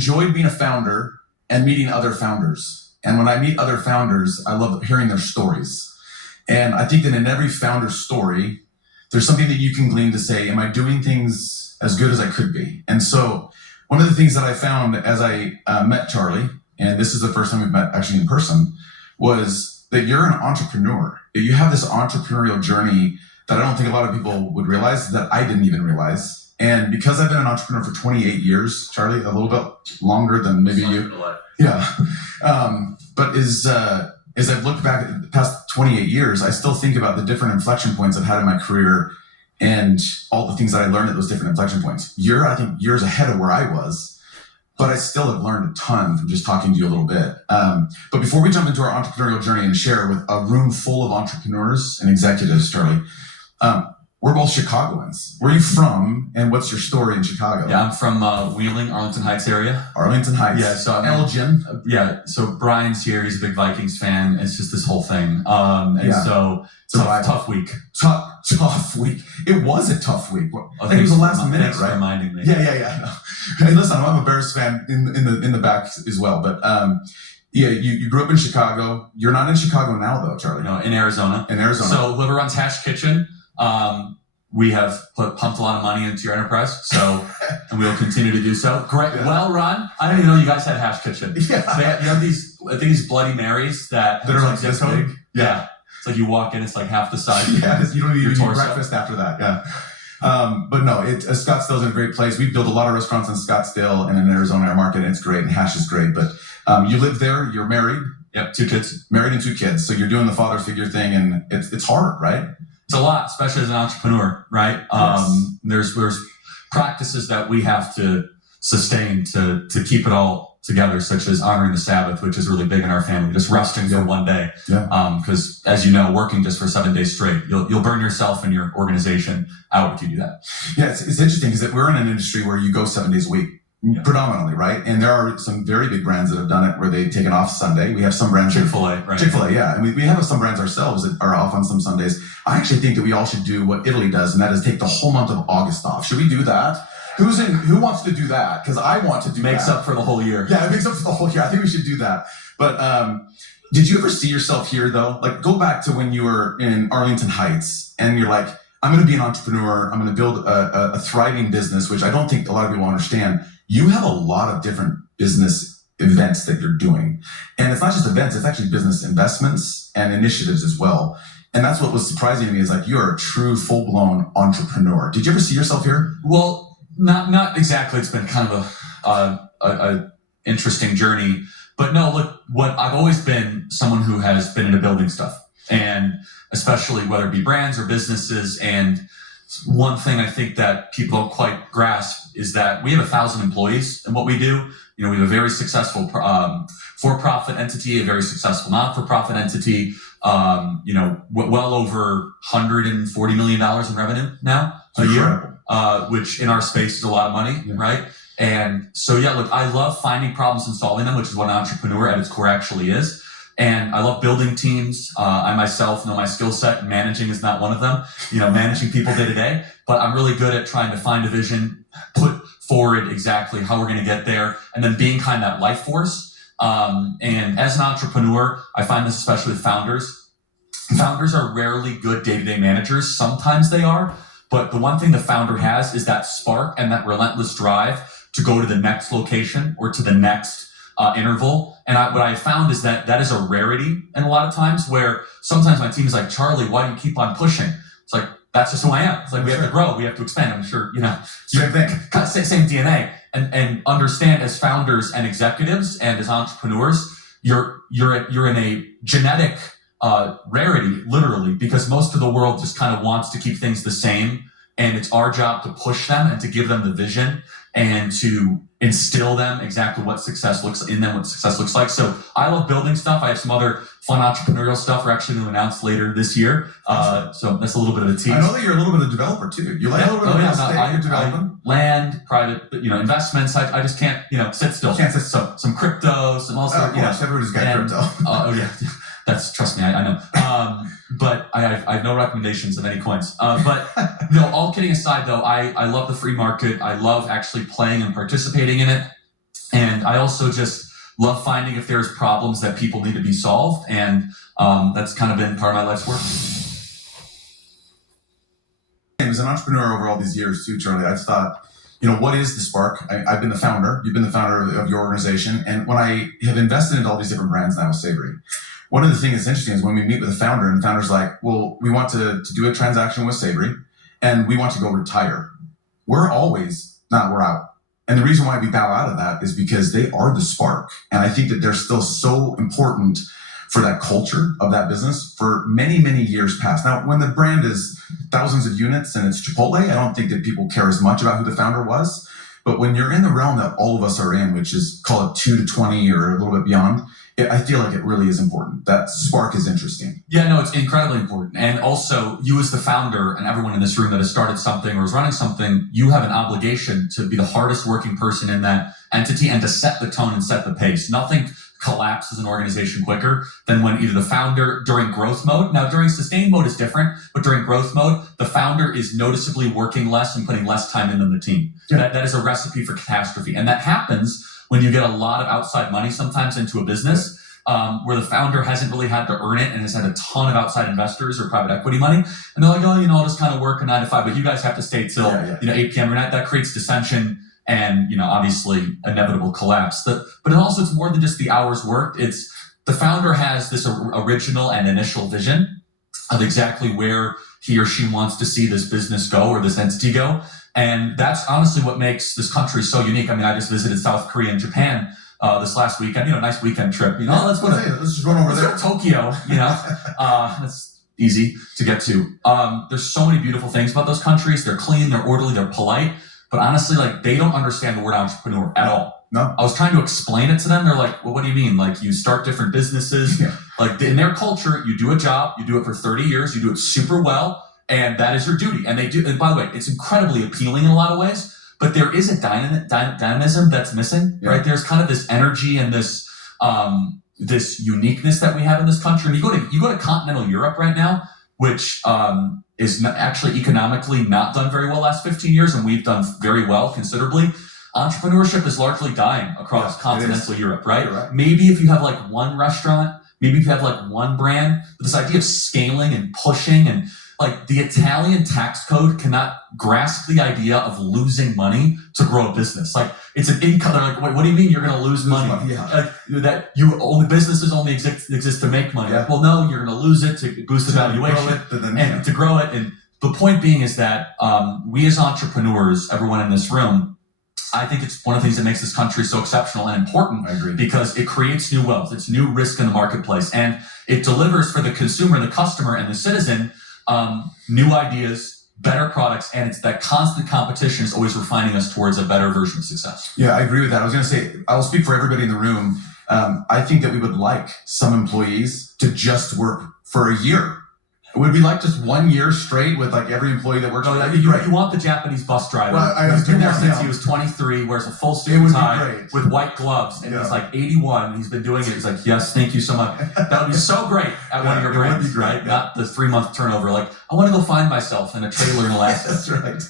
enjoyed being a founder and meeting other founders. And when I meet other founders, I love hearing their stories. And I think that in every founder story, there's something that you can glean to say, am I doing things as good as I could be? And so one of the things that I found as I met Charlie, and this is the first time we've met actually in person, was that you're an entrepreneur. That you have this entrepreneurial journey that I don't think a lot of people would realize, that I didn't even realize. And because I've been an entrepreneur for 28 years, Charlie, a little bit longer than maybe you. Yeah. But as I've looked back at the past 28 years, I still think about the different inflection points I've had in my career and all the things that I learned at those different inflection points. You're, I think, years ahead of where I was, but I still have learned a ton from just talking to you a little bit. But before we jump into our entrepreneurial journey and share with a room full of entrepreneurs and executives, Charlie, we're both Chicagoans. Where are you from, and what's your story in Chicago? Yeah, I'm from Wheeling, Arlington Heights area. Arlington Heights. Yeah, so Elgin. Yeah, so Brian's here. He's a big Vikings fan. It's just this whole thing. So tough week. Tough week. It was a tough week. I think it was the last minute, thanks right? For reminding me. Yeah. No. Hey, listen, I'm a Bears fan in the back as well, but yeah, you grew up in Chicago. You're not in Chicago now, though, Charlie. No, in Arizona. In Arizona. So whoever runs Hash Kitchen, we have pumped a lot of money into your enterprise, and we will continue to do so. Great, yeah. Well run. I didn't even know you guys had Hash Kitchen. Yeah. You have these, I think these Bloody Marys that are like this big. Yeah. It's like you walk in, it's like half the size. Yeah, you don't even eat breakfast after that. Yeah. But no, Scottsdale's a great place. We built a lot of restaurants in Scottsdale and in Arizona, our market, and it's great, and Hash is great. But you live there, you're married. Yep, 2 kids. Married and 2 kids. So you're doing the father figure thing, and it's hard, right? It's a lot, especially as an entrepreneur, right? Yes. There's practices that we have to sustain to keep it all together, such as honoring the Sabbath, which is really big in our family, just resting for one day. Yeah. Because as you know, working just for 7 days straight, you'll burn yourself and your organization out if you do that. Yeah, it's interesting because we're in an industry where you go 7 days a week. Yeah. Predominantly, right? And there are some very big brands that have done it where they've taken off Sunday. We have some brands. Chick-fil-A, right? Chick-fil-A, yeah. And we have some brands ourselves that are off on some Sundays. I actually think that we all should do what Italy does, and that is take the whole month of August off. Should we do that? Who wants to do that? Because I want to do that. Makes up for the whole year. Yeah, it makes up for the whole year. I think we should do that. But did you ever see yourself here, though? Like, go back to when you were in Arlington Heights, and you're like, I'm going to be an entrepreneur. I'm going to build a thriving business, which I don't think a lot of people understand. You have a lot of different business events that you're doing. And it's not just events, it's actually business investments and initiatives as well. And that's what was surprising to me, is like, you're a true full-blown entrepreneur. Did you ever see yourself here? Well, not exactly. It's been kind of a interesting journey. But no, look, I've always been someone who has been into building stuff, and especially whether it be brands or businesses. And one thing I think that people don't quite grasp is that we have 1,000 employees in what we do. You know, we have a very successful for-profit entity, a very successful not-for-profit entity. You know, well over $140 million in revenue now a year, which in our space is a lot of money, right? And so, yeah, look, I love finding problems and solving them, which is what an entrepreneur at its core actually is. And I love building teams. I myself know my skill set, and managing is not one of them, managing people day to day. But I'm really good at trying to find a vision, put forward exactly how we're going to get there, and then being kind of that life force. And as an entrepreneur, I find this especially with founders. Founders are rarely good day-to-day managers. Sometimes they are. But the one thing the founder has is that spark and that relentless drive to go to the next location or to the next interval. And what I found is that is a rarity. And a lot of times where sometimes my team is like, Charlie, why do you keep on pushing? It's like, that's just who I am. It's like, we have to grow, we have to expand. I'm sure, same thing. Same DNA. And understand, as founders and executives and as entrepreneurs, you're in a genetic rarity, literally, because most of the world just kind of wants to keep things the same. And it's our job to push them and to give them the vision and to instill them exactly what success looks like. So I love building stuff. I have some other fun entrepreneurial stuff we're actually going to announce later this year. So that's a little bit of a tease. I know that you're a little bit of a developer too. You like a little bit of real estate, you're developing? Land, private, investments. I just can't, sit still. Can't sit still. Some crypto, some also. Of course, everybody's got crypto. Oh yeah. Trust me, I know. But I have no recommendations of any coins. But no, all kidding aside though, I love the free market. I love actually playing and participating in it. And And I also just love finding if there's problems that people need to be solved. And that's kind of been part of my life's work. As an entrepreneur over all these years too, Charlie, I've thought, what is the spark? I've been the founder. You've been the founder of your organization. And when I have invested into all these different brands now with Savory, one of the things that's interesting is when we meet with a founder and the founder's like, well, we want to do a transaction with Savory and we want to go retire. We're out. And the reason why we bow out of that is because they are the spark. And I think that they're still so important for that culture of that business for many, many years past. Now, when the brand is thousands of units and it's Chipotle, I don't think that people care as much about who the founder was. But when you're in the realm that all of us are in, which is call it 2 to 20 or a little bit beyond, I feel like it really is important. That spark is interesting. Yeah, no, it's incredibly important. And also, you as the founder and everyone in this room that has started something or is running something, you have an obligation to be the hardest working person in that entity and to set the tone and set the pace. Nothing collapses an organization quicker than when either the founder during growth mode, now during sustain mode is different, but during growth mode, the founder is noticeably working less and putting less time in than the team. Yeah. That is a recipe for catastrophe. And that happens when you get a lot of outside money sometimes into a business where the founder hasn't really had to earn it and has had a ton of outside investors or private equity money. And they're like, oh, I'll just kind of work a 9 to 5, but you guys have to stay till 8 p.m. every night. That creates dissension and, obviously inevitable collapse. But it's more than just the hours worked. It's the founder has this original and initial vision of exactly where he or she wants to see this business go or this entity go. And that's honestly what makes this country so unique. I mean, I just visited South Korea and Japan this last weekend, nice weekend trip. Let's just run over there. Go to Tokyo, that's easy to get to. There's so many beautiful things about those countries. They're clean, they're orderly, they're polite. But honestly, they don't understand the word entrepreneur at all. No. I was trying to explain it to them. They're like, well, what do you mean? You start different businesses. Yeah. In their culture, you do a job, you do it for 30 years, you do it super well. And that is your duty. And they do. And by the way, it's incredibly appealing in a lot of ways, but there is a dynamism that's missing, right? There's kind of this energy and this uniqueness that we have in this country. And you go to continental Europe right now, which is actually economically not done very well last 15 years, and we've done very well considerably. Entrepreneurship is largely dying across continental Europe, right? Right? Maybe if you have one restaurant, maybe if you have one brand, but this idea of scaling and pushing and the Italian tax code cannot grasp the idea of losing money to grow a business. It's an income. They're like, wait, what do you mean you're going to lose money? Yeah. Businesses only exist to make money. Yeah. Well, no, you're going to lose it to boost the valuation to grow it. And the point being is that we as entrepreneurs, everyone in this room, I think it's one of the things that makes this country so exceptional and important. I agree. Because it creates new wealth. It's new risk in the marketplace. And it delivers for the consumer, the customer, and the citizen new ideas, better products, and it's that constant competition is always refining us towards a better version of success. Yeah, I agree with that. I was going to say, I'll speak for everybody in the room. I think that we would like some employees to just work for a year. Would we like just 1 year straight with every employee that works? You want the Japanese bus driver who's been there since he was 23, wears a full suit and tie with white gloves, and he's 81, and he's been doing it. He's like, yes, thank you so much. That would be so great at one of your brands, right? Not the 3-month turnover. I want to go find myself in a trailer in Alaska. That's right.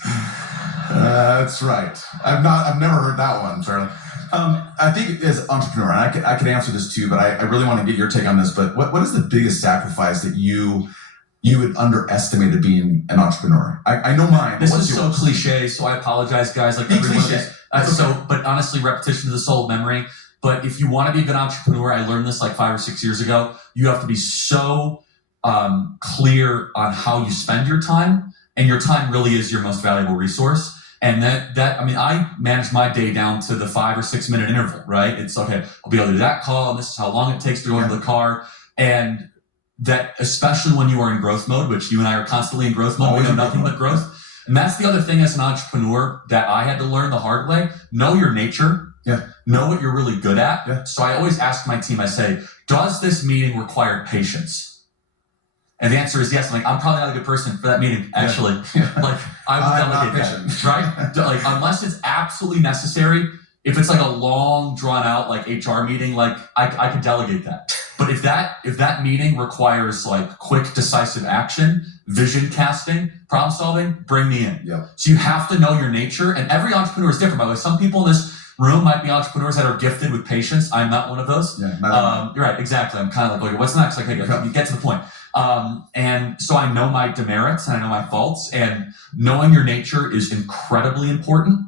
That's right. I've never heard that one, Charlie. I think as an entrepreneur, and I could answer this too, but I really want to get your take on this. But what is the biggest sacrifice that you would underestimate at being an entrepreneur? I know mine. This is so cliche, so I apologize, guys. But honestly, repetition is the soul of memory. But if you want to be a good entrepreneur, I learned this 5 or 6 years ago. You have to be so clear on how you spend your time, and your time really is your most valuable resource. And I manage my day down to the 5 or 6 minute interval, right? It's okay, I'll be able to do that call, and this is how long it takes to go into the car. And that, especially when you are in growth mode, which you and I are constantly in growth mode, we know nothing but growth. And that's the other thing as an entrepreneur that I had to learn the hard way. Know your nature. Yeah. Know what you're really good at. Yeah. So I always ask my team, I say, does this meeting require patience? And the answer is yes. I'm probably not a good person for that meeting, actually. Yeah. I would delegate that, right? Unless it's absolutely necessary. If it's a long, drawn out HR meeting, I could delegate that. But if that meeting requires quick, decisive action, vision casting, problem solving, bring me in. Yep. So you have to know your nature, and every entrepreneur is different. By the way, some people in this room might be entrepreneurs that are gifted with patience. I'm not one of those. Yeah, You're right, exactly. I'm kind of like, okay, what's next? Like, hey, you get to the point. And so I know my demerits and I know my faults, and knowing your nature is incredibly important.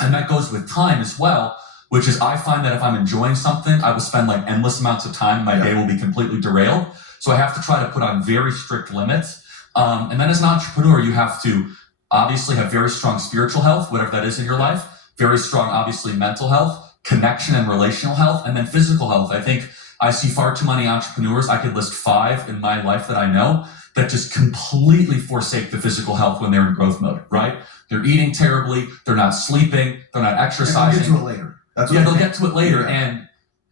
And that goes with time as well, which is I find that if I'm enjoying something, I will spend like endless amounts of time. My day will be completely derailed. So I have to try to put on very strict limits. And then as an entrepreneur, you have to obviously have very strong spiritual health, whatever that is in your life, very strong, obviously, mental health, connection and relational health, and then physical health. I think I see far too many entrepreneurs. I could list 5 in my life that I know that just completely forsake the physical health when they're in growth mode, right? They're eating terribly. They're not sleeping. They're not exercising. And we'll get to it later. They'll get to it later. Yeah.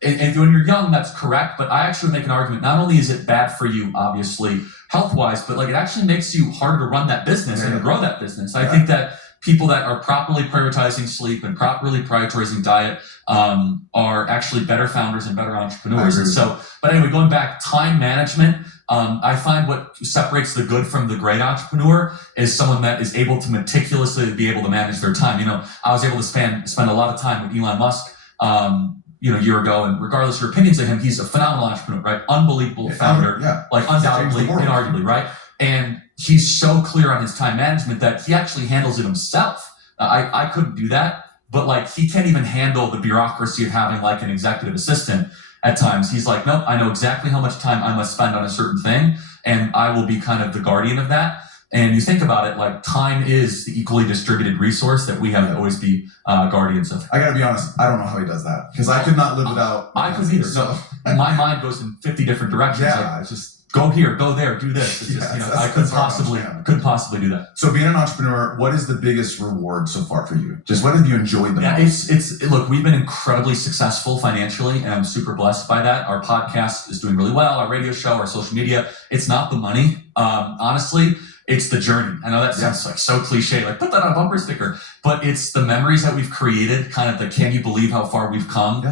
And when you're young, that's correct. But I actually make an argument. Not only is it bad for you, obviously, health-wise, but like it actually makes you harder to run that business and to grow that business. I think that people that are properly prioritizing sleep and properly prioritizing diet are actually better founders and better entrepreneurs. And so, but anyway, going back, time management. I find what separates the good from the great entrepreneur is someone that is able to meticulously be able to manage their time. You know, I was able to spend a lot of time with Elon Musk, a year ago, and regardless of your opinions of him, he's a phenomenal entrepreneur, right? Unbelievable founder, like undoubtedly, inarguably, right? And he's so clear on his time management that he actually handles it himself. I couldn't do that, but like he can't even handle the bureaucracy of having like an executive assistant at times. He's like, nope, I know exactly how much time I must spend on a certain thing, and I will be kind of the guardian of that. And you think about it, like time is the equally distributed resource that we have to always be guardians of. I gotta be honest, I don't know how he does that, because I could not live without. I couldn't either. So my mind goes in 50 different directions. Yeah, like, it's just go here, go there, do this. It's just, I couldn't possibly do that. So being an entrepreneur, what is the biggest reward so far for you? Just what have you enjoyed the most? Look, we've been incredibly successful financially, and I'm super blessed by that. Our podcast is doing really well, our radio show, our social media. It's not the money. Honestly, it's the journey. I know that sounds like so cliche, like put that on a bumper sticker, but it's the memories that we've created, kind of the can you believe how far we've come.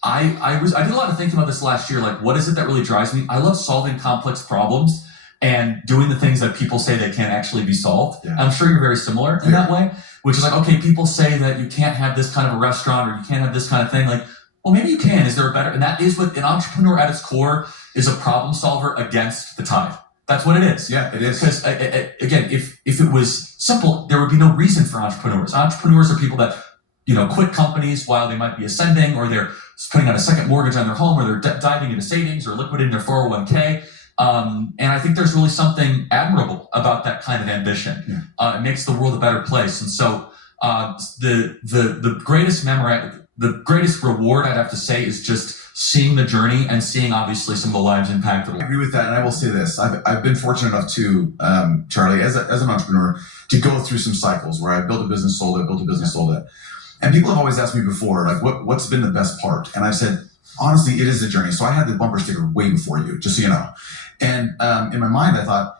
I did a lot of thinking about this last year, like what is it that really drives me? I love solving complex problems and doing the things that people say they can't actually be solved. Yeah. I'm sure you're very similar in that way, which is like, okay, people say that you can't have this kind of a restaurant or you can't have this kind of thing. Like, well, maybe you can. Is there a better? And that is what an entrepreneur at its core is, a problem solver against the tide. That's what it is. Yeah, it is. Because again, if it was simple, there would be no reason for entrepreneurs. Entrepreneurs are people that, quit companies while they might be ascending, or they're putting out a second mortgage on their home, or they're diving into savings or liquidating their 401k. And I think there's really something admirable about that kind of ambition. Yeah. It makes the world a better place. And so the greatest memory, the greatest reward, I'd have to say, is just seeing the journey and seeing obviously some of the lives impacted. I agree with that, and I will say this: I've been fortunate enough to, Charlie, as an entrepreneur, to go through some cycles where I built a business, sold it, built a business, sold it, and people have always asked me before, like, what's been the best part? And I've said, honestly, it is the journey. So I had the bumper sticker way before you, just so you know. And in my mind, I thought,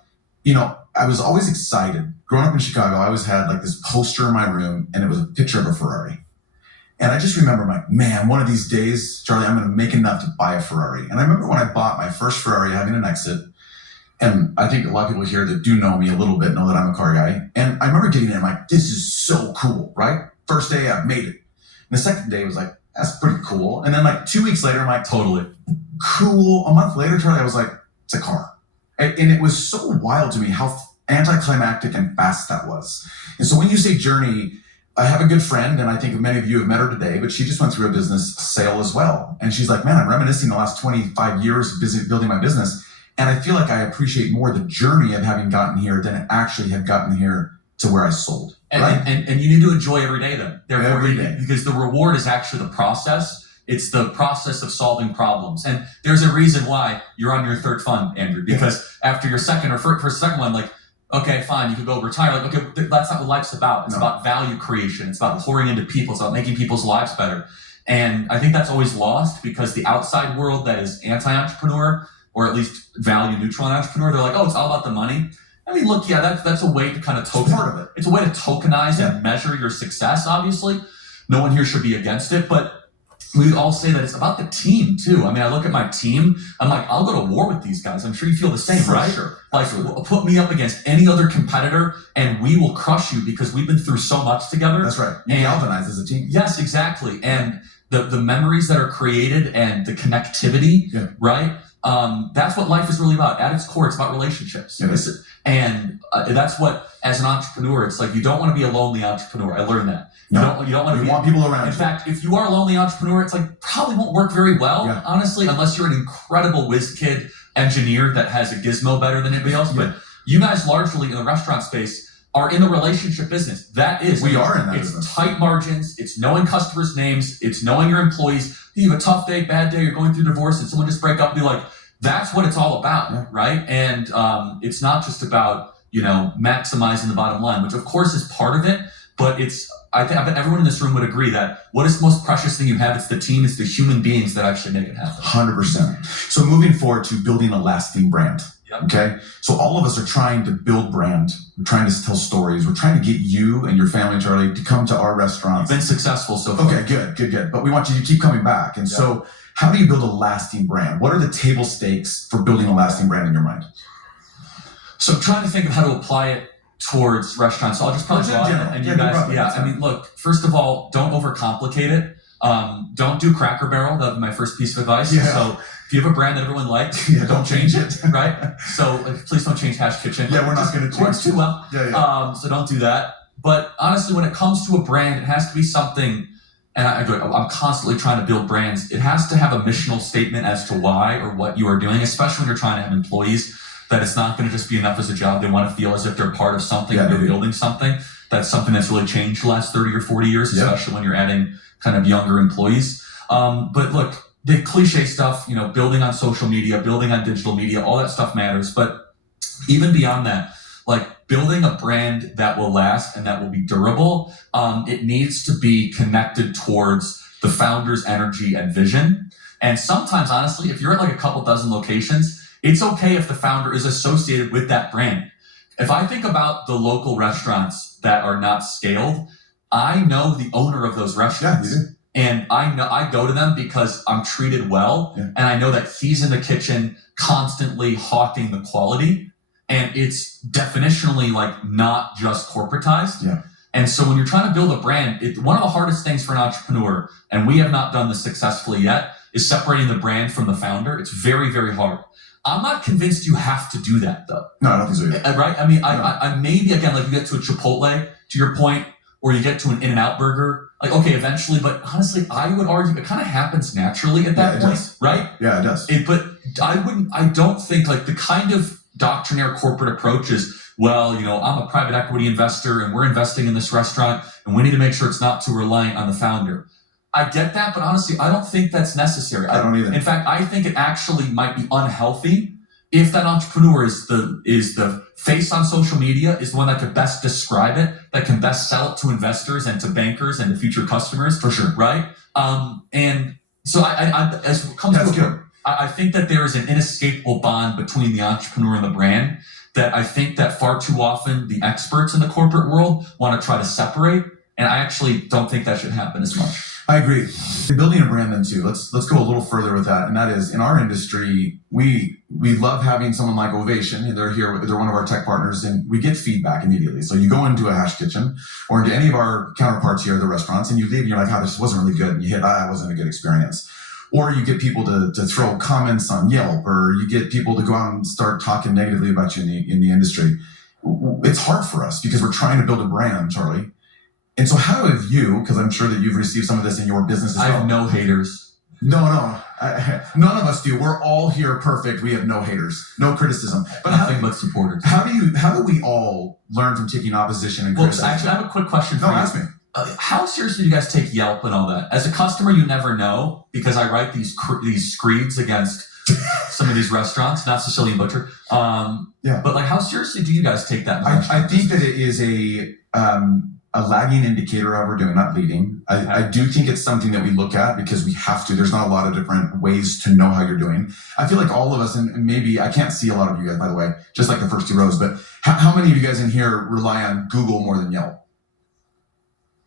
I was always excited. Growing up in Chicago, I always had like this poster in my room, and it was a picture of a Ferrari. And I just remember, like, man, one of these days, Charlie, I'm going to make enough to buy a Ferrari. And I remember when I bought my first Ferrari, having an exit, and I think a lot of people here that do know me a little bit know that I'm a car guy. And I remember getting in, I'm like, this is so cool, right? First day, I've made it. And the second day was like, that's pretty cool. And then like 2 weeks later, I'm like, totally cool. A month later, Charlie, I was like, it's a car. And it was so wild to me how anticlimactic and fast that was. And so when you say journey, I have a good friend, and I think many of you have met her today, but she just went through a business sale as well. And she's like, man, I'm reminiscing the last 25 years building my business. And I feel like I appreciate more the journey of having gotten here than actually have gotten here to where I sold. Right? And you need to enjoy every day then. Every day. Because the reward is actually the process. It's the process of solving problems. And there's a reason why you're on your third fund, Andrew, because after your second or first second one, like, okay, fine, you could go retire. Like, okay, that's not what life's about. It's about value creation. It's about pouring into people. It's about making people's lives better. And I think that's always lost because the outside world that is anti-entrepreneur, or at least value neutral entrepreneur, they're like, oh, it's all about the money. I mean, look, yeah, that's a way to kind of token. Part of it. It's a way to tokenize and measure your success, obviously. No one here should be against it, but we all say that it's about the team too. I mean, I look at my team, I'm like, I'll go to war with these guys. I'm sure you feel the same, For right? sure. Like, Absolutely. put me up against any other competitor and we will crush you because we've been through so much together. That's right. You And- galvanize as a team. Yes, exactly. And the memories that are created and the connectivity, Yeah. right? That's what life is really about. At its core, it's about relationships. It is. And that's what, as an entrepreneur, it's like you don't want to be a lonely entrepreneur. I learned that. You No. don't want to You be. want people around In you. fact, if you are a lonely entrepreneur, it's like probably won't work very well, Yeah. honestly, unless you're an incredible whiz kid engineer that has a gizmo better than anybody else. Yeah. But you guys largely in the restaurant space are in the relationship business. That is. We are in that It's business. tight margins. It's knowing customers' names. It's knowing your employees. You have a tough day, bad day, you're going through divorce, and someone just break up and be like, that's what it's all about, Yeah. right? And it's not just about, maximizing the bottom line, which of course is part of it, but I bet everyone in this room would agree that what is the most precious thing you have? It's the team, it's the human beings that actually make it happen. 100%. So moving forward to building a lasting brand. Yep. Okay. So all of us are trying to build brand. We're trying to tell stories. We're trying to get you and your family, Charlie, to come to our restaurants. Been successful so far. Okay, good. But we want you to keep coming back. And so how do you build a lasting brand? What are the table stakes for building a lasting brand in your mind? So I'm trying to think of how to apply it towards restaurants. So I'll just probably Just in broaden it, general. and Yeah, you guys, broadly, that's I mean, look, first of all, don't overcomplicate it. Don't do Cracker Barrel. That would be my first piece of advice. Yeah. So if you have a brand that everyone likes, Yeah, don't change it, right? So please don't change Hash Kitchen. Yeah, we're not Just gonna change works too it. well. Yeah. So don't do that. But honestly, when it comes to a brand, it has to be something, and I'm constantly trying to build brands. It has to have a missional statement as to why or what you are doing, especially when you're trying to have employees, that it's not going to just be enough as a job. They want to feel as if they're part of something, Yeah, and they're they do. building something. That's something that's really changed the last 30 or 40 years, Yeah. especially when you're adding kind of younger employees. But look, the cliche stuff, building on social media, building on digital media, all that stuff matters. But even beyond that, like building a brand that will last and that will be durable, it needs to be connected towards the founder's energy and vision. And sometimes, honestly, if you're at like a couple dozen locations, it's okay if the founder is associated with that brand. If I think about the local restaurants that are not scaled, I know the owner of those Yeah, restaurants. you do. And I go to them because I'm treated well. Yeah. And I know that he's in the kitchen constantly hawking the quality. And it's definitionally like not just corporatized. Yeah. And so when you're trying to build a brand, one of the hardest things for an entrepreneur, and we have not done this successfully yet, is separating the brand from the founder. It's very, very hard. I'm not convinced you have to do that though. No, I don't think so either. Right? I mean, No. I maybe again, like you get to a Chipotle, to your point, or you get to an In-N-Out burger, like, okay, eventually, but honestly, I would argue it kind of happens naturally at that Yeah, it point, does. right? Yeah, it does. But I don't think like the kind of doctrinaire corporate approach is, well, I'm a private equity investor and we're investing in this restaurant and we need to make sure it's not too reliant on the founder. I get that, but honestly, I don't think that's necessary. I don't either. In fact, I think it actually might be unhealthy if that entrepreneur is the face on social media, is the one that could best describe it, that can best sell it to investors and to bankers and to future customers. For sure. Right? And so I as it comes That's to good. I think that there is an inescapable bond between the entrepreneur and the brand that I think that far too often the experts in the corporate world want to try to separate. And I actually don't think that should happen as much. I agree. Building a brand then too. Let's go a little further with that. And that is, in our industry, we love having someone like Ovation, and they're here, they're one of our tech partners, and we get feedback immediately. So you go into a Hash Kitchen or into any of our counterparts here at the restaurants and you leave and you're like, oh, this wasn't really good. And you hit, it wasn't a good experience. Or you get people to throw comments on Yelp, or you get people to go out and start talking negatively about you in the industry. It's hard for us because we're trying to build a brand, Charlie. And so how have you, because I'm sure that you've received some of this in your business as I well. have no haters. No. None of us do. We're all here perfect. We have no haters, no criticism. But Nothing but supporters. how do we all learn from taking opposition and Well, criticism? actually, I have a quick question for No, you. ask me. How seriously do you guys take Yelp and all that? As a customer, you never know, because I write these screeds against some of these restaurants, not Sicilian Butcher. Yeah. But like, how seriously do you guys take that? I think that it is a lagging indicator of how we're doing, not leading. I do think it's something that we look at because we have to. There's not a lot of different ways to know how you're doing. I feel like all of us, and maybe I can't see a lot of you guys, by the way, just like the first two rows, but how many of you guys in here rely on Google more than Yelp?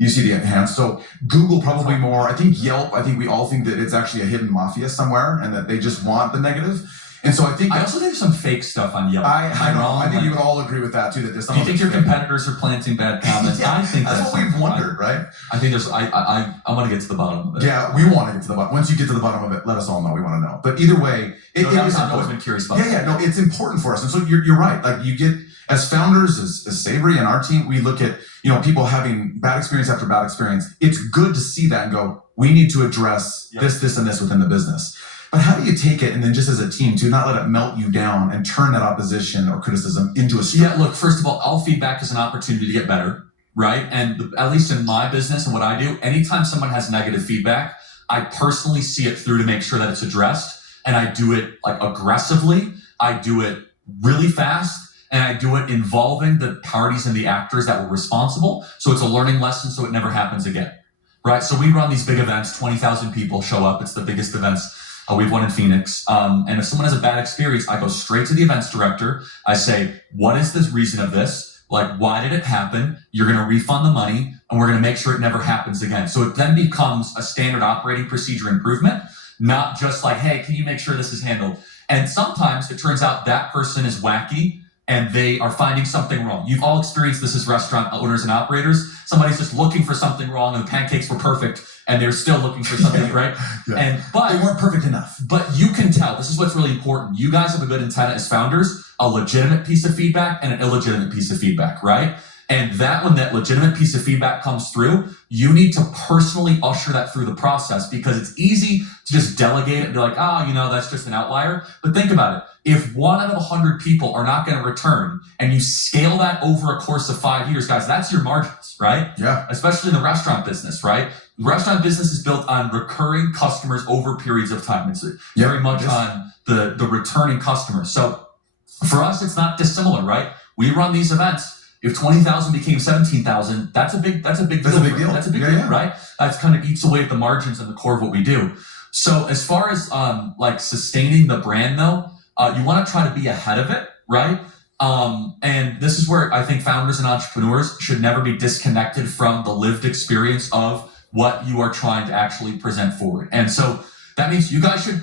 You see the enhanced. So Google probably more. I think Yelp, I think we all think that it's actually a hidden mafia somewhere and that they just want the negative. And so I think I also think there's some fake stuff on Yelp. I Am know. wrong? I think you would all agree with that too. That there's some. Do you think your fake. competitors are planting bad comments? Yeah, I think that's what we've wondered, right? I think there's. I want to get to the bottom of it. Yeah, we want to get to the bottom. Once you get to the bottom of it, let us all know. We want to know. But either way, it is I've always important. been curious about. Yeah, no, it's important for us. And so you're right. Like you get as founders, as Savory and our team, we look at people having bad experience after bad experience. It's good to see that and go, we need to address this, and this within the business. But how do you take it and then just as a team to not let it melt you down and turn that opposition or criticism into a strength? Yeah, look, first of all feedback is an opportunity to get better, right? And at least in my business and what I do, anytime someone has negative feedback, I personally see it through to make sure that it's addressed. And I do it like aggressively. I do it really fast. And I do it involving the parties and the actors that were responsible. So it's a learning lesson so it never happens again, right? So we run these big events, 20,000 people show up. It's the biggest events. We've won in Phoenix. And if someone has a bad experience, I go straight to the events director. I say, what is the reason of this? Like, why did it happen? You're going to refund the money and we're going to make sure it never happens again. So it then becomes a standard operating procedure improvement, not just like, hey, can you make sure this is handled? And sometimes it turns out that person is wacky and they are finding something wrong. You've all experienced this as restaurant owners and operators. Somebody's just looking for something wrong and the pancakes were perfect and they're still looking for something, right? Yeah. But they weren't perfect enough. But you can tell, this is what's really important. You guys have a good antenna as founders, a legitimate piece of feedback and an illegitimate piece of feedback, right? And that when that legitimate piece of feedback comes through, you need to personally usher that through the process because it's easy to just delegate it and be like, that's just an outlier. But think about it. If 1 out of 100 people are not going to return and you scale that over a course of 5 years, guys, that's your margins, right? Yeah. Especially in the restaurant business, right? The restaurant business is built on recurring customers over periods of time. It's very much on the returning customers. So for us, it's not dissimilar, right? We run these events. If 20,000 became 17,000, that's a big deal. That's a big deal, right? That's kind of eats away at the margins and the core of what we do. So as far as sustaining the brand though, you want to try to be ahead of it, right? And this is where I think founders and entrepreneurs should never be disconnected from the lived experience of what you are trying to actually present forward. And so that means you guys should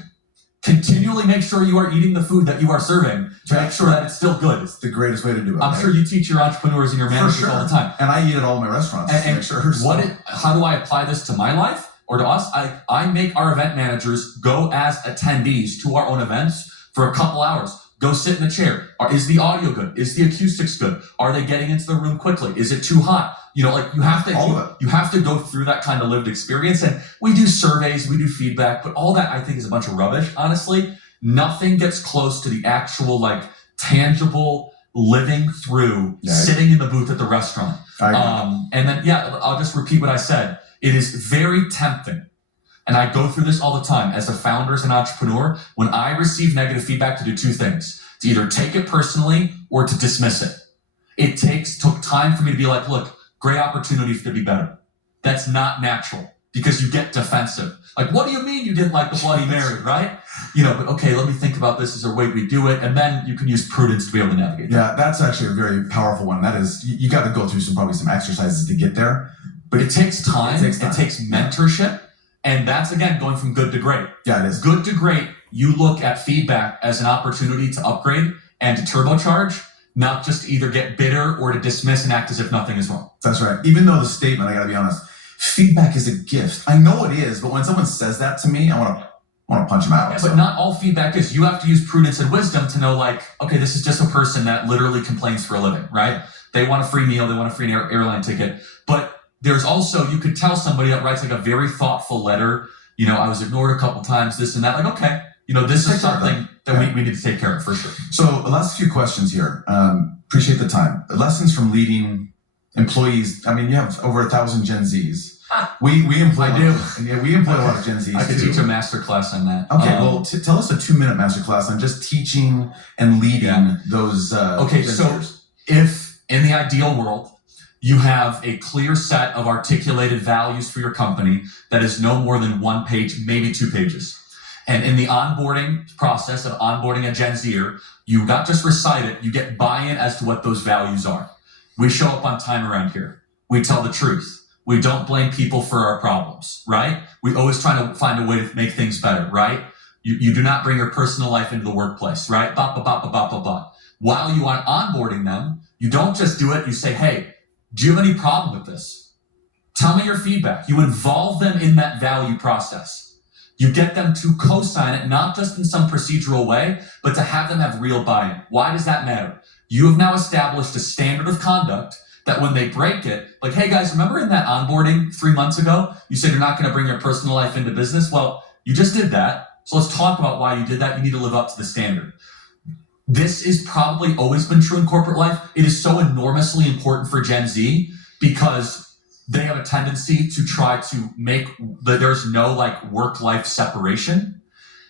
continually make sure you are eating the food that you are serving to make sure that it's still good. It's the greatest way to do it. I'm sure you teach your entrepreneurs and your managers all the time. And I eat at all my restaurants. How do I apply this to my life or to us? I make our event managers go as attendees to our own events for a couple hours. Go sit in the chair. Is the audio good? Is the acoustics good? Are they getting into the room quickly? Is it too hot? You have to go through that kind of lived experience. And we do surveys, we do feedback, but all that I think is a bunch of rubbish. Honestly, nothing gets close to the actual tangible living through sitting in the booth at the restaurant. And then, I'll just repeat what I said. It is very tempting. And I go through this all the time as a founder, as an entrepreneur, when I receive negative feedback to do two things, to either take it personally or to dismiss it. It took time for me to be like, look, great opportunity to be better. That's not natural because you get defensive. Like, what do you mean you didn't like the Bloody Mary, right? But okay, let me think about this as a way we do it. And then you can use prudence to be able to navigate that. Yeah, that's actually a very powerful one. That is, you got to go through probably some exercises to get there. But it takes time. It takes mentorship. And that's, again, going from good to great. Yeah, it is. Good to great, you look at feedback as an opportunity to upgrade and to turbocharge, not just to either get bitter or to dismiss and act as if nothing is wrong. That's right. Even though the statement, I got to be honest, feedback is a gift. I know it is, but when someone says that to me, I want to punch them out. Yeah, but not all feedback is. You have to use prudence and wisdom to know, okay, this is just a person that literally complains for a living, right? They want a free meal, they want a free airline ticket, but there's also, you could tell somebody that writes a very thoughtful letter, I was ignored a couple times, this and that, okay, this is something that we need to take care of for sure. So the last few questions here, appreciate the time. Lessons from leading employees. I mean, you have over 1,000 Gen Zs. We employ we employ a lot of Gen Zs. I could teach a master class on that. Okay, tell us a 2-minute master class on just teaching and leading those okay, Gen so Zers. If in the ideal world, you have a clear set of articulated values for your company that is no more than 1 page, maybe 2 pages. And in the onboarding process of onboarding a Gen Zer, you not just recite it, you get buy-in as to what those values are. We show up on time around here. We tell the truth. We don't blame people for our problems, right? We always try to find a way to make things better, right? You do not bring your personal life into the workplace, right? Ba, ba, ba, ba, ba, ba, ba. While you are onboarding them, you don't just do it. You say, hey, do you have any problem with this? Tell me your feedback. You involve them in that value process. You get them to co-sign it, not just in some procedural way, but to have them have real buy-in. Why does that matter? You have now established a standard of conduct that when they break it, like, hey guys, remember in that onboarding 3 months ago, you said you're not going to bring your personal life into business? Well, you just did that. So let's talk about why you did that. You need to live up to the standard. This is probably always been true in corporate life. It is so enormously important for Gen Z because they have a tendency to try to make there's no like work-life separation,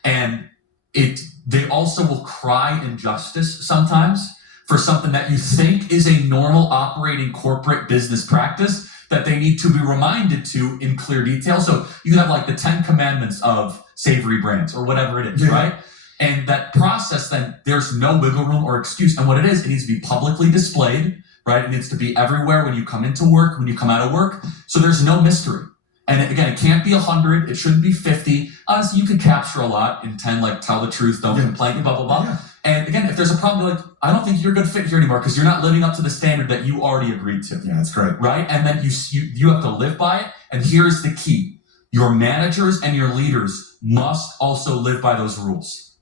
and they also will cry injustice sometimes for something that you think is a normal operating corporate business practice that they need to be reminded to in clear detail. So you have like the 10 commandments of savory brands or whatever it is, right? And that process, then there's no wiggle room or excuse. And what it needs to be publicly displayed, right? It needs to be everywhere when you come into work, when you come out of work. So there's no mystery. And again, it can't be 100. It shouldn't be 50. Honestly, you can capture a lot in 10, like tell the truth, don't complain, blah, blah, blah. Yeah. And again, if there's a problem, you're like, I don't think you're a good fit here anymore because you're not living up to the standard that you already agreed to. Yeah, that's great. Right? And then you have to live by it. And here's the key. Your managers and your leaders must also live by those rules.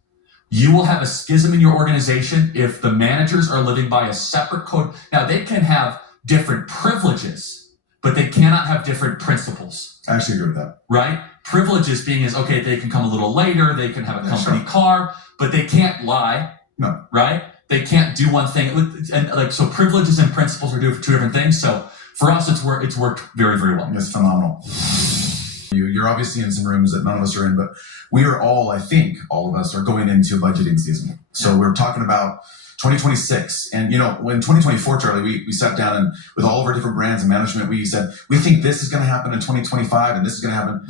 You will have a schism in your organization if the managers are living by a separate code. Now, they can have different privileges, but they cannot have different principles. I actually agree with that. Right? Privileges being okay, they can come a little later, they can have a company car, but they can't lie. No. Right? They can't do one thing. And like, so privileges and principles are two different things. So for us, it's worked very, very well. It's phenomenal. You're obviously in some rooms that none of us are in, but we are all, I think all of us are going into budgeting season. So we're talking about 2026. And when 2024, Charlie, we sat down and with all of our different brands and management, we said, we think this is going to happen in 2025 and this is going to happen.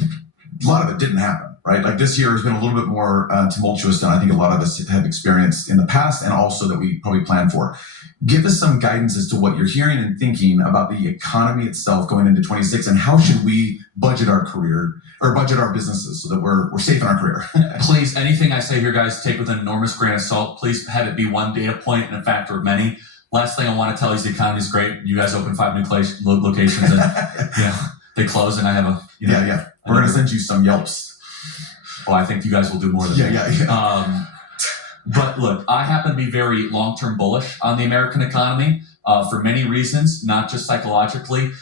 A lot of it didn't happen, right? Like this year has been a little bit more tumultuous than I think a lot of us have experienced in the past and also that we probably planned for. Give us some guidance as to what you're hearing and thinking about the economy itself going into 26 and how should we budget our career or budget our businesses so that we're safe in our career. Please, anything I say here, guys, take with an enormous grain of salt. Please have it be one data point and a factor of many. Last thing I want to tell you is the economy is great. You guys open 5 new locations and they close and I have a, We're going to send you some Yelps. Well, I think you guys will do more than that. But look, I happen to be very long-term bullish on the American economy for many reasons, not just psychologically.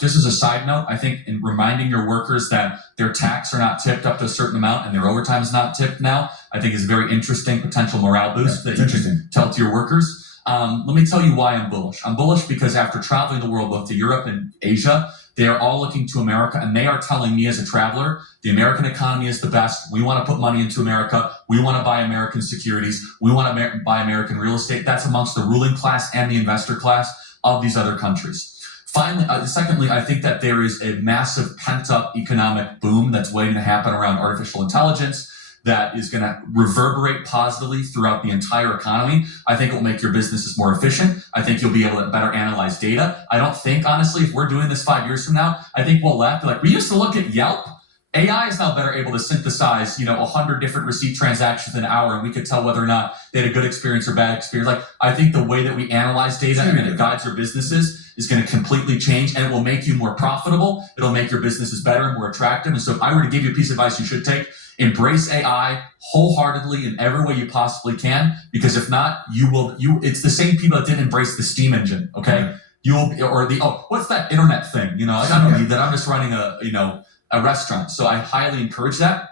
Just as a side note, I think in reminding your workers that their tax are not tipped up to a certain amount and their overtime is not tipped now, I think is a very interesting potential morale boost that you can tell to your workers. Let me tell you why I'm bullish. I'm bullish because after traveling the world, both to Europe and Asia, they are all looking to America and they are telling me as a traveler, the American economy is the best. We want to put money into America. We want to buy American securities. We want to buy American real estate. That's amongst the ruling class and the investor class of these other countries. Finally, secondly, I think that there is a massive pent-up economic boom that's waiting to happen around artificial intelligence that is going to reverberate positively throughout the entire economy. I think it will make your businesses more efficient. I think you'll be able to better analyze data. I don't think, honestly, if we're doing this 5 years from now, I think we'll laugh. Like, we used to look at Yelp. AI is now better able to synthesize, 100 different receipt transactions in an hour, and we could tell whether or not they had a good experience or bad experience. Like, I think the way that we analyze data and it guides your businesses is going to completely change, and it will make you more profitable. It'll make your businesses better and more attractive. And so if I were to give you a piece of advice you should take, embrace AI wholeheartedly in every way you possibly can, because if not, it's the same people that didn't embrace the steam engine, okay? What's that internet thing? I don't need that. I'm just running a restaurant. So I highly encourage that.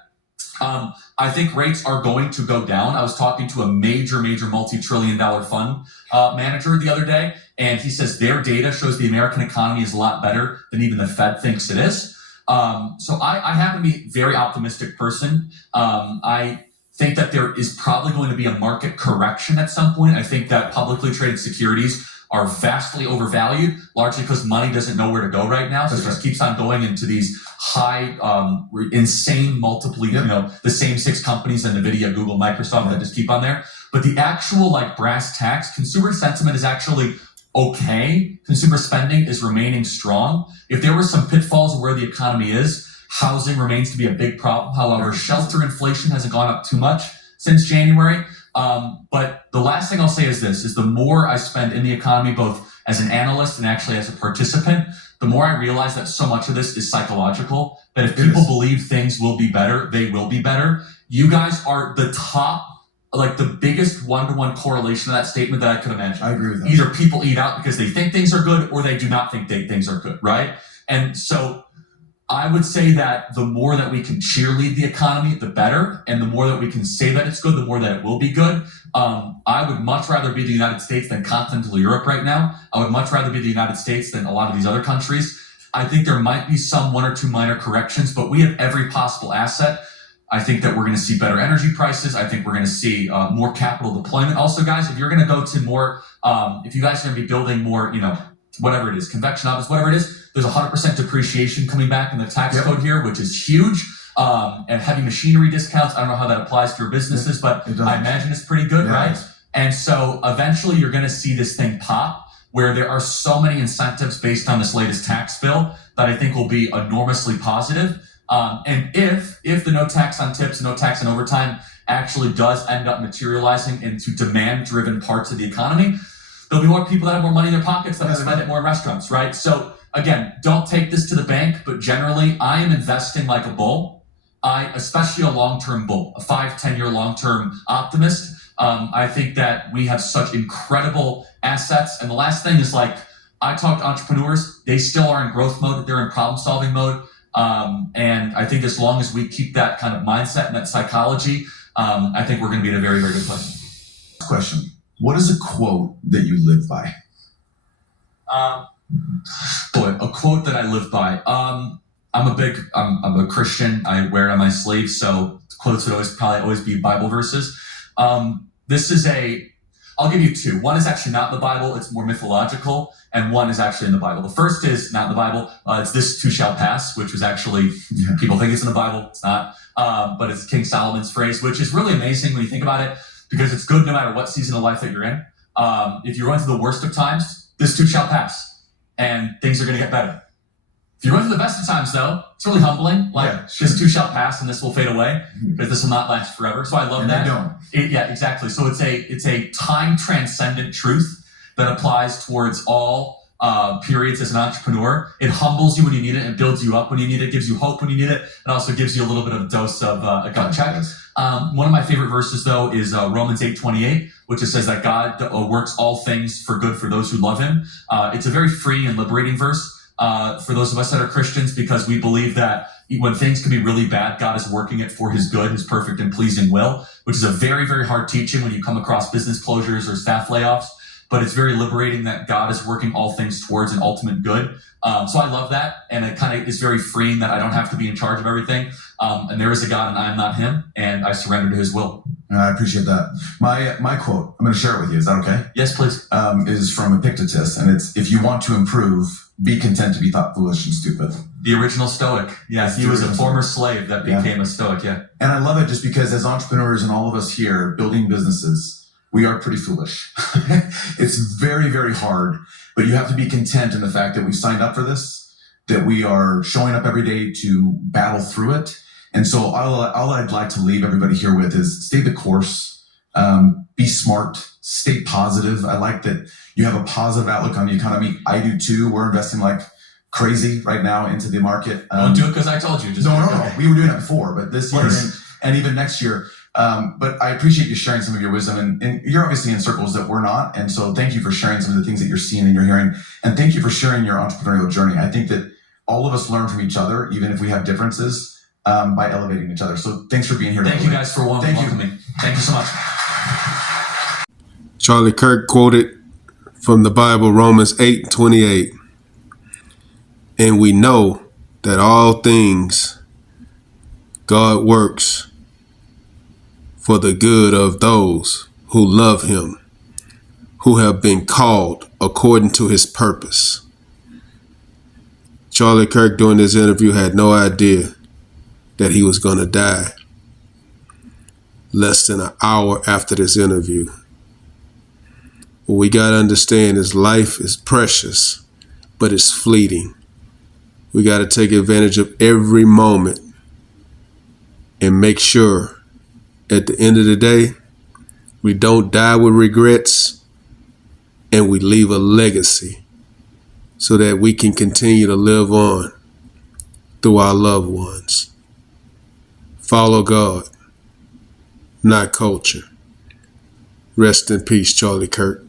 I think rates are going to go down. I was talking to a major multi-trillion-dollar fund manager the other day, and he says their data shows the American economy is a lot better than even the Fed thinks it is. So I happen to be a very optimistic person. I think that there is probably going to be a market correction at some point. I think that publicly traded securities are vastly overvalued, largely because money doesn't know where to go right now. So it just keeps on going into these high, insane multiply, the same 6 companies, and NVIDIA, Google, Microsoft, that just keep on there. But the actual brass tacks, consumer sentiment is actually okay. Consumer spending is remaining strong. If there were some pitfalls of where the economy is, housing remains to be a big problem. However, shelter inflation hasn't gone up too much since January. But the last thing I'll say is this, is the more I spend in the economy, both as an analyst and actually as a participant, the more I realize that so much of this is psychological, that if people believe things will be better, they will be better. You guys are the top, like the biggest one-to-one correlation to that statement that I could imagine. I agree with that. Either people eat out because they think things are good or they do not think things are good, right? And so I would say that the more that we can cheerlead the economy, the better. And the more that we can say that it's good, the more that it will be good. I would much rather be the United States than continental Europe right now. I would much rather be the United States than a lot of these other countries. I think there might be some one or two minor corrections, but we have every possible asset. I think that we're going to see better energy prices. I think we're going to see more capital deployment. Also, guys, if you're going to go to more, if you guys are going to be building more, whatever it is, convection ovens, whatever it is, there's 100% depreciation coming back in the tax code here, which is huge. And heavy machinery discounts. I don't know how that applies to your businesses, but I imagine it's pretty good, right? And so eventually you're going to see this thing pop, where there are so many incentives based on this latest tax bill that I think will be enormously positive. And if the no tax on tips, no tax on overtime actually does end up materializing into demand-driven parts of the economy, there'll be more people that have more money in their pockets that will spend it more in restaurants, right? So again, don't take this to the bank, but generally I am investing like a bull. Especially a long-term bull, a 5-10 year long-term optimist. I think that we have such incredible assets. And the last thing is, like, I talk to entrepreneurs, they still are in growth mode, they're in problem-solving mode. And I think as long as we keep that kind of mindset and that psychology, I think we're going to be in a very, very good place. Question. What is a quote that you live by? A quote that I live by. I'm a Christian. I wear it on my sleeve. So quotes would probably always be Bible verses. I'll give you two. One is actually not in the Bible. It's more mythological. And one is actually in the Bible. The first is not in the Bible. It's "This too shall pass," which was actually, people think it's in the Bible. It's not. But it's King Solomon's phrase, which is really amazing when you think about it, because it's good no matter what season of life that you're in. If you're going through the worst of times, this too shall pass. And things are going to get better. If you run through the best of times, though, it's really humbling. This too shall pass, and this will fade away, because this will not last forever. So I love that. Yeah, exactly. So it's a time transcendent truth that applies towards all periods as an entrepreneur. It humbles you when you need it, and builds you up when you need it, gives you hope when you need it, and also gives you a little bit of a dose of a gut check. One of my favorite verses, though, is Romans 8:28, which says that God works all things for good for those who love Him. It's a very free and liberating verse. For those of us that are Christians, because we believe that when things can be really bad, God is working it for His good, His perfect and pleasing will, which is a very, very hard teaching when you come across business closures or staff layoffs. But it's very liberating that God is working all things towards an ultimate good. So I love that. And it kind of is very freeing that I don't have to be in charge of everything. And there is a God and I am not Him. And I surrender to His will. I appreciate that. My quote, I'm going to share it with you. Is that okay? Yes, please. Is from Epictetus. And it's, "If you want to improve, be content to be thought foolish and stupid." The original Stoic. Yes, he was a former slave that became a Stoic, yeah. And I love it just because as entrepreneurs and all of us here building businesses, we are pretty foolish. It's very, very hard, but you have to be content in the fact that we signed up for this, that we are showing up every day to battle through it. And so all I'd like to leave everybody here with is stay the course, be smart, stay positive. I like that you have a positive outlook on the economy. I do too. We're investing like crazy right now into the market. Don't do it because I told you. No. We were doing it before, but this year and even next year. But I appreciate you sharing some of your wisdom, and you're obviously in circles that we're not. And so thank you for sharing some of the things that you're seeing and you're hearing. And thank you for sharing your entrepreneurial journey. I think that all of us learn from each other, even if we have differences, by elevating each other. So thanks for being here. Thank you guys for welcoming me. Thank you so much. Charlie Kirk quoted from the Bible, Romans 8:28. "And we know that all things God works for the good of those who love Him, who have been called according to His purpose." Charlie Kirk during this interview had no idea that he was going to die less than an hour after this interview. What we got to understand is life is precious, but it's fleeting. We got to take advantage of every moment and make sure at the end of the day, we don't die with regrets and we leave a legacy so that we can continue to live on through our loved ones. Follow God, not culture. Rest in peace, Charlie Kirk.